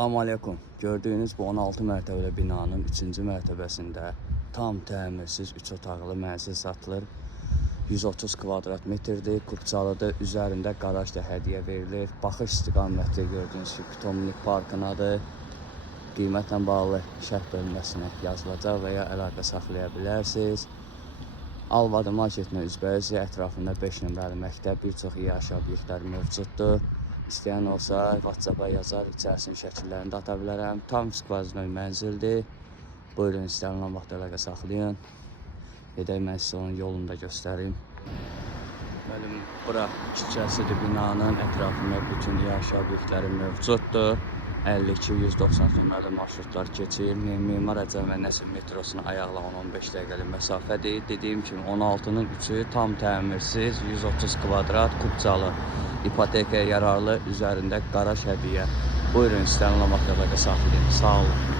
Salam aleykum. Gördüyünüz bu 16 mərtəbəli binanın 3-cü mərtəbəsində tam təmirsiz 3 otaqlı mənzil satılır. 130 kvadrat metrdir, Kupçalıdır. Üzərində qaraj da hədiyyə verilir. Baxış istiqaməti gördüyünüz kimi Pitomnik parkınadır. Qiymətlə bağlı şərh bölməsinə yazılacaq və ya əlaqə saxlaya bilərsiniz. Alvadı marketinə üzbəyiz ətrafında 5 nömrəli məktəb, bir çox iaşə obyektləri mövcuddur. İstəyən olsa WhatsApp-a yazar, içərisinin şəkillərini də ata bilərəm. Tam skvazinoy mənzildir. Buyurun, istənilən vaxt əlaqə saxlayın. Gedək, mən sizə onun yolunu da göstərim. Bəli, bura küçəsidir binanın, ətrafında bütün iaşə obyektləri mövcuddur. 52-190 nömrəli marşrutlar keçir. Memar Əcəl və Nəsib metrosuna ayaqla 10-15 dəqiqəlik məsafədir. Dediyim kimi 16-nın 3-ü tam təmirsiz, 130 kvadrat, Kupçalı. İpotekaya yararlı, üzərində qaraj hədiyyə. Buyurun, istənilən vaxt əlaqə saxlayın. Sağ olun.